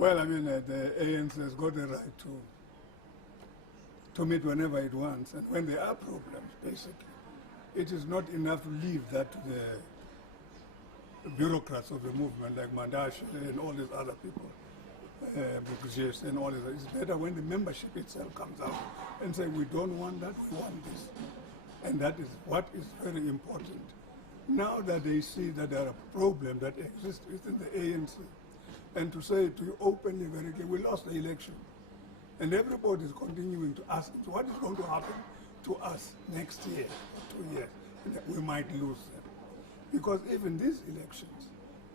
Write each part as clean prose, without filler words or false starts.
Well, I mean, the ANC has got the right to meet whenever it wants, and when there are problems, basically. It is not enough to leave that to the bureaucrats of the movement, like Mandela and all these other people, Bukjes and all this. It's better when the membership itself comes out and say, we don't want that, we want this. And that is what is very important. Now that they see that there are problems that exist within the ANC, and to say to you openly, very clearly, we lost the election. And everybody is continuing to ask, so what is going to happen to us next year, 2 years? And we might lose them. Because even these elections,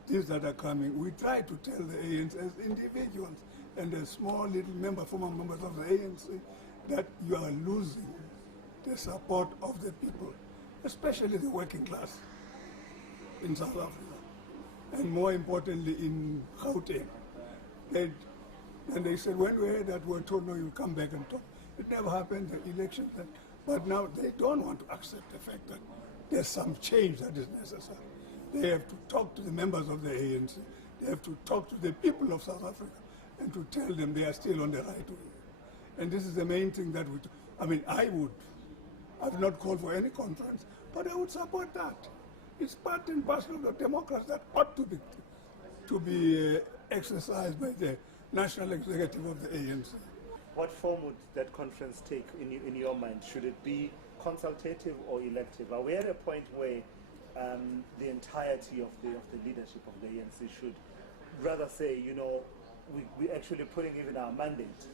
these that are coming, we try to tell the ANC as individuals and as small little former members of the ANC, that you are losing the support of the people, especially the working class in South Africa, and more importantly in Gauteng. And they said, when we heard that, we were told, no, you'll come back and talk. It never happened, the election. But now they don't want to accept the fact that there's some change that is necessary. They have to talk to the members of the ANC. They have to talk to the people of South Africa and to tell them they are still on the right way. And this is the main thing that we, I've not called for any conference, but I would support that. It's part and parcel of the democracy that ought to be exercised by the national executive of the ANC. What form would that conference take in your mind? Should it be consultative or elective? Are we at a point where the entirety of the leadership of the ANC should rather say, you know, we're actually putting even our mandate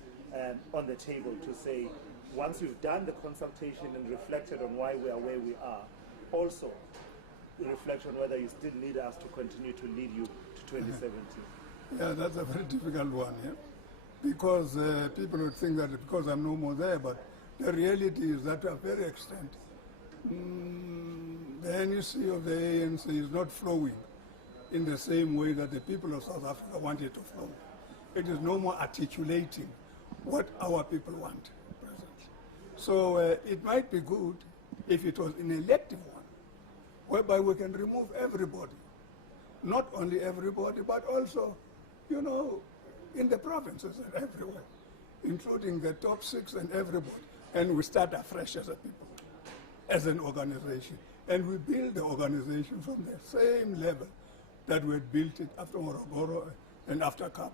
on the table to say, once we've done the consultation and reflected on why we are where we are, also reflect on whether you still need us to continue to lead you to 2017? Yeah, that's a very difficult one, yeah? Because people would think that because I'm no more there, but the reality is that to a very extent, the NEC of the ANC is not flowing in the same way that the people of South Africa want it to flow. It is no more articulating what our people want presently. So it might be good if it was an elective one, whereby we can remove everybody. Not only everybody, but also, you know, in the provinces and everywhere, including the top 6 and everybody. And we start afresh as a people, as an organization. And we build the organization from the same level that we had built it after Morogoro and after Kabwe.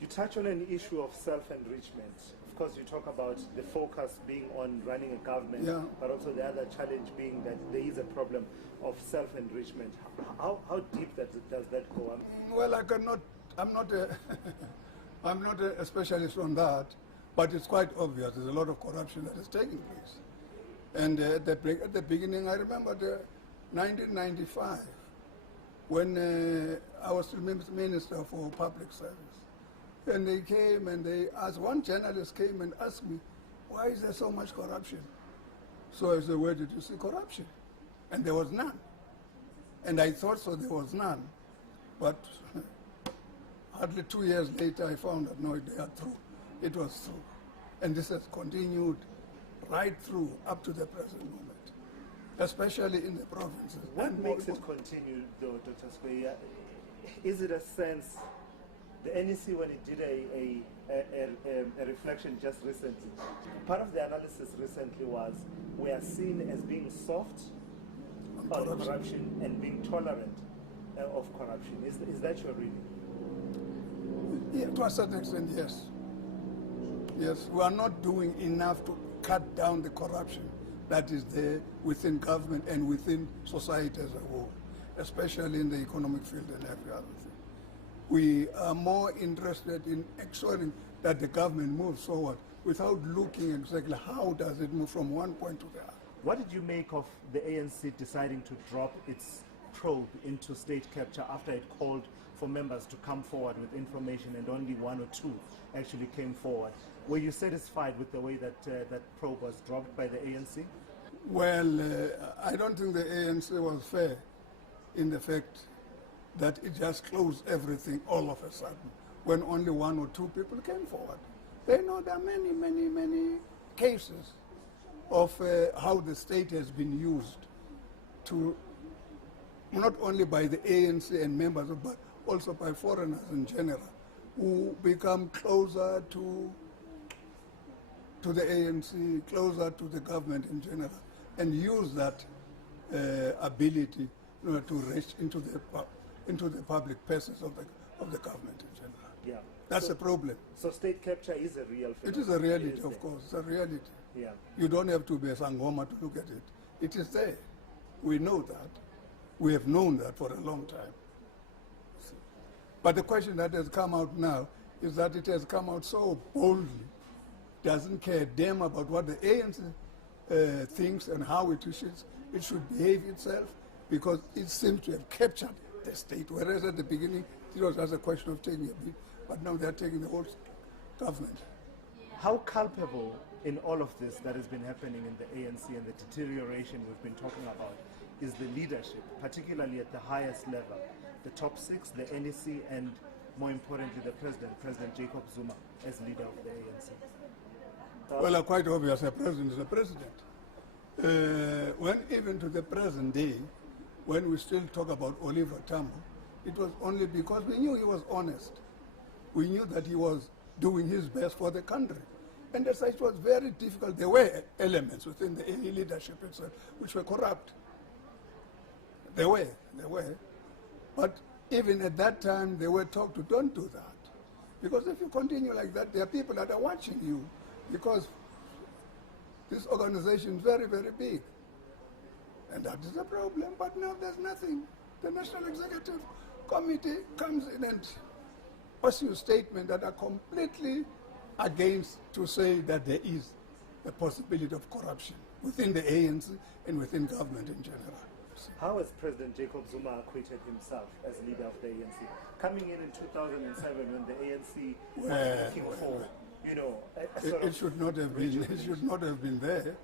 You touch on an issue of self-enrichment. Of course, you talk about the focus being on running a government, yeah, but also the other challenge being that there is a problem of self-enrichment. How deep does that go? Well, I'm not a specialist on that, but it's quite obvious. There's a lot of corruption that is taking place. And at the beginning, I remember 1995, when I was Minister for Public Service. And they came and they asked, one journalist came and asked me, why is there so much corruption? So I said, where did you see corruption? And there was none. And I thought so, there was none. But hardly 2 years later, I found that no, they are through. It was through. And this has continued right through up to the present moment, especially in the provinces. What makes it continue, though, Dr. Skweyiya? Is it a sense, the NEC, when it did a reflection just recently, part of the analysis recently was we are seen as being soft on corruption and being tolerant of corruption. Is that your reading? Yeah, to a certain extent, yes. Yes, we are not doing enough to cut down the corruption that is there within government and within society as a whole, especially in the economic field and every other thing. We are more interested in ensuring that the government moves forward without looking exactly how does it move from one point to the other. What did you make of the ANC deciding to drop its probe into state capture after it called for members to come forward with information and only 1 or 2 actually came forward? Were you satisfied with the way that that probe was dropped by the ANC? Well, I don't think the ANC was fair in the fact that it just closed everything all of a sudden when only 1 or 2 people came forward. They know there are many, many, many cases of how the state has been used to, not only by the ANC and members, but also by foreigners in general, who become closer to the ANC, closer to the government in general, and use that ability to reach into the public purses of the government in general. Yeah. That's a problem. So state capture is a real phenomenon. It is a reality, of course. It's a reality. Yeah. You don't have to be a Sangoma to look at it. It is there. We know that. We have known that for a long time. But the question that has come out now is that it has come out so boldly, doesn't care a damn about what the ANC thinks and how it should behave itself, because it seems to have captured the state, whereas at the beginning it was just a question of taking a bit, but now they're taking the whole government. How culpable in all of this that has been happening in the ANC and the deterioration we've been talking about is the leadership, particularly at the highest level, the top six, the NEC, and more importantly the President Jacob Zuma as leader of the ANC? Well, quite obvious, a president is a president. When even to the present day, when we still talk about Oliver Tambo, it was only because we knew he was honest. We knew that he was doing his best for the country. And as such, it was very difficult. There were elements within the ANC leadership itself which were corrupt. There were. But even at that time, they were told to don't do that. Because if you continue like that, there are people that are watching you, because this organization is very, very big. And that is a problem, but now there's nothing. The National Executive Committee comes in and issues statements that are completely against to say that there is a possibility of corruption within the ANC and within government in general. How has President Jacob Zuma acquitted himself as leader of the ANC? Coming in 2007 when the ANC was looking for, it should not have been. It should not have been there.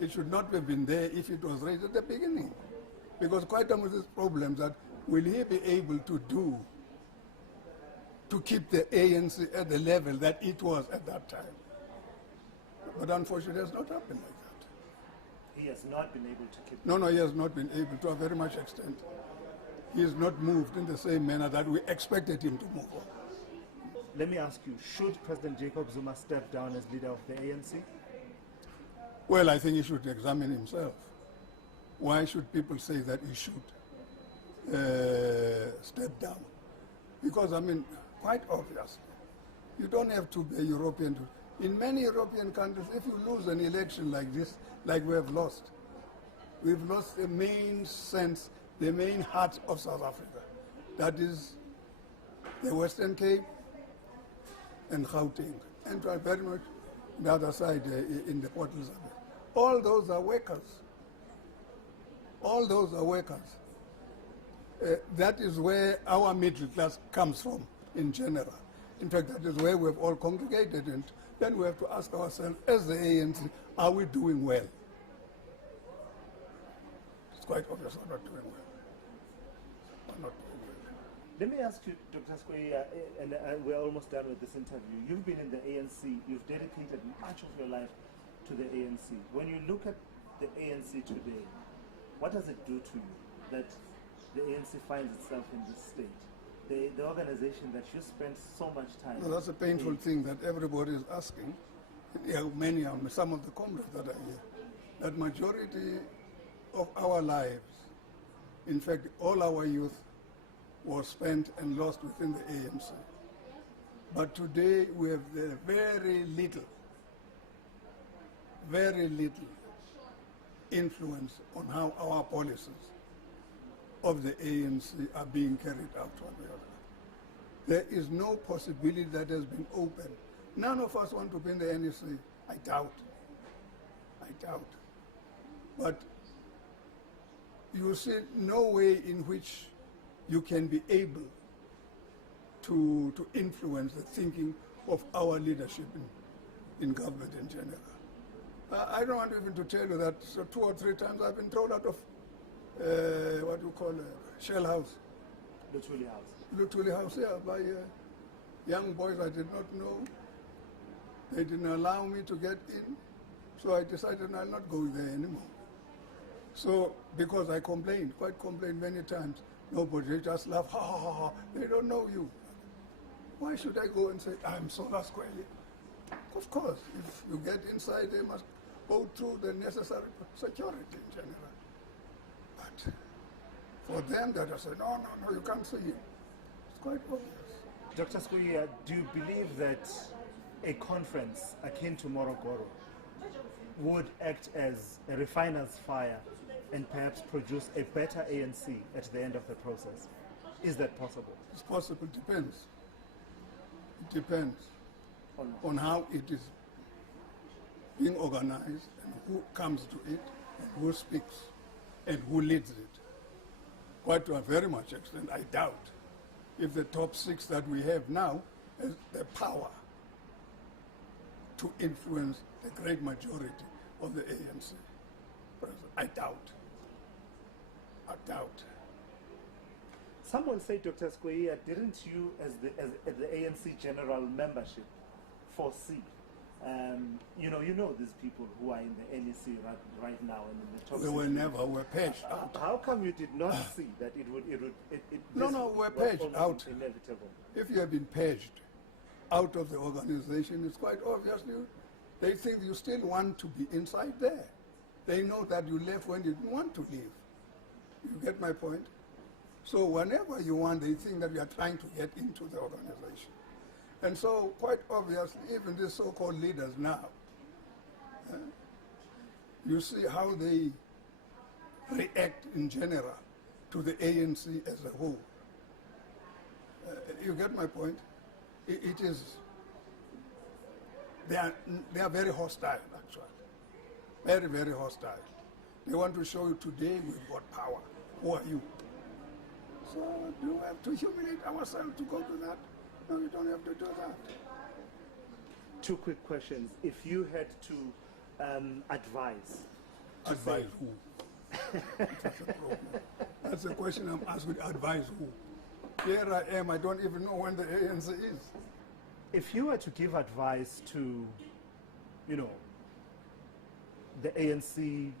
It should not have been there if it was raised at the beginning, because quite some of these problems that will he be able to do to keep the ANC at the level that it was at that time? But unfortunately, it has not happened like that. He has not been able to keep... No, he has not been able to a very much extent. He has not moved in the same manner that we expected him to move on. Let me ask you, should President Jacob Zuma step down as leader of the ANC? Well, I think he should examine himself. Why should people say that he should step down? Because, quite obviously, you don't have to be a European. In many European countries, if you lose an election like this, like we have lost, we've lost the main sense, the main heart of South Africa. That is the Western Cape and Gauteng, and very much the other side in the Port Elizabeth. All those are workers. All those are workers. That is where our middle class comes from in general. In fact, that is where we've all congregated, and then we have to ask ourselves, as the ANC, are we doing well? It's quite obvious we're not doing well. We're not doing well. Let me ask you, Dr. Skweyiya, and we're almost done with this interview. You've been in the ANC, you've dedicated much of your life to the ANC. When you look at the ANC today, what does it do to you that the ANC finds itself in this state? The organization that you spent so much time... Well, that's a painful thing that everybody is asking. Some of the comrades that are here, that majority of our lives, in fact, all our youth was spent and lost within the ANC. But today we have very little influence on how our policies of the ANC are being carried out one way or another. There is no possibility that has been open. None of us want to be in the NEC. I doubt. But you see no way in which you can be able to influence the thinking of our leadership in government in general. I don't want even to tell you that 2 or 3 times I've been thrown out of what you call a shell house. Lutuli house, yeah, by young boys I did not know. They didn't allow me to get in, so I decided I'll not go there anymore. So, because I complained many times, Nobody, they just laugh, ha ha ha ha, they don't know you. Why should I go and say, I'm Sola Skweyiya? Of course, if you get inside, they must go through the necessary security in general. But for them, they just say, no, you can't see him. It's quite obvious. Dr. Skweyiya, do you believe that a conference akin to Morogoro would act as a refiner's fire and perhaps produce a better ANC at the end of the process? Is that possible? It's possible, depends. It depends on how it is being organized and who comes to it and who speaks and who leads it. Quite to a very much extent, I doubt if the top 6 that we have now has the power to influence the great majority of the ANC. I doubt. Someone said, Dr. Skweyiya, didn't you, as the ANC general membership, foresee? You know these people who are in the NEC right now and in the top. We were never, we're paged out. How come you did not see that it would? No, we're paged out. Inevitable. If you have been paged out of the organization, it's quite obvious they think you still want to be inside there. They know that you left when you didn't want to leave. You get my point? So whenever you want, they think that you are trying to get into the organization. And so quite obviously, even these so-called leaders now, you see how they react in general to the ANC as a whole. You get my point? It is, they are very hostile, actually. Very, very hostile. They want to show you today with what power. Who are you? So do we have to humiliate ourselves to go to that? No, you don't have to do that. 2 quick questions. If you had to advise. Advise who? That's a problem. That's the question I'm asking. Advise who? Here I am. I don't even know when the ANC is. If you were to give advice to, the ANC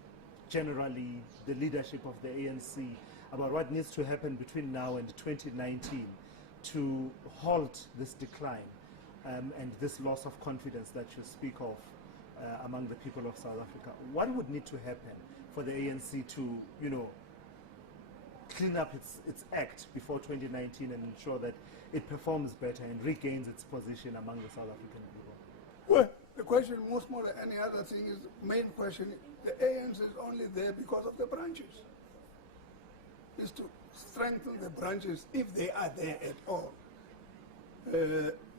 generally, the leadership of the ANC, about what needs to happen between now and 2019 to halt this decline and this loss of confidence that you speak of among the people of South Africa, what would need to happen for the ANC to, clean up its act before 2019 and ensure that it performs better and regains its position among the South African people? Well, the question, most more than any other thing, is the main question. The ANC is only there because of the branches. Is to strengthen the branches if they are there at all.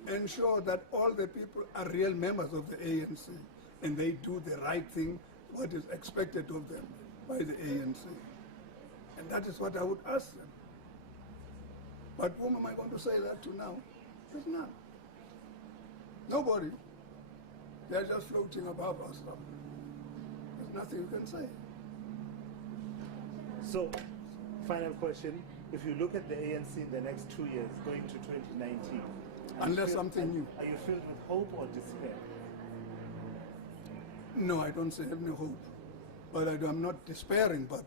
Ensure that all the people are real members of the ANC and they do the right thing, what is expected of them by the ANC. And that is what I would ask them. But whom am I going to say that to now? There's none. Nobody. They're just floating above us. There's nothing you can say. So, final question. If you look at the ANC in the next 2 years, going to 2019... Unless something new. Are you filled with hope or despair? No, I don't have any hope. But I'm not despairing, but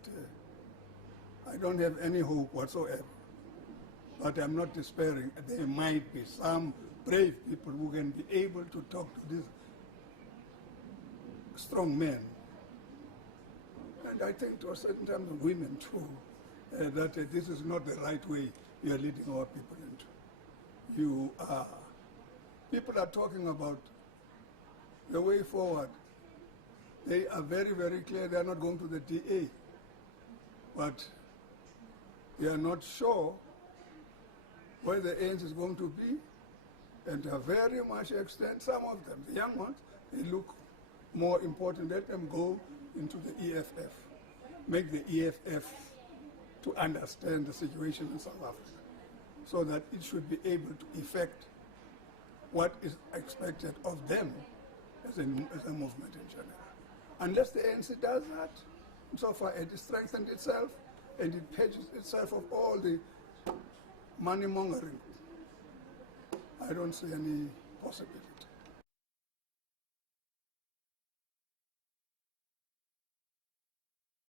I don't have any hope whatsoever. But I'm not despairing. There might be some brave people who can be able to talk to these strong men. And I think to a certain time the women too, that this is not the right way you are leading our people into. People are talking about the way forward. They are very, very clear they are not going to the DA. But they are not sure where the ANC is going to be. And to a very much extent, some of them, the young ones, they look more important. Let them go into the EFF. Make the EFF to understand the situation in South Africa, so that it should be able to effect what is expected of them as a movement in general. Unless the ANC does that, so far it has strengthened itself and it purges itself of all the money mongering. I don't see any possibility.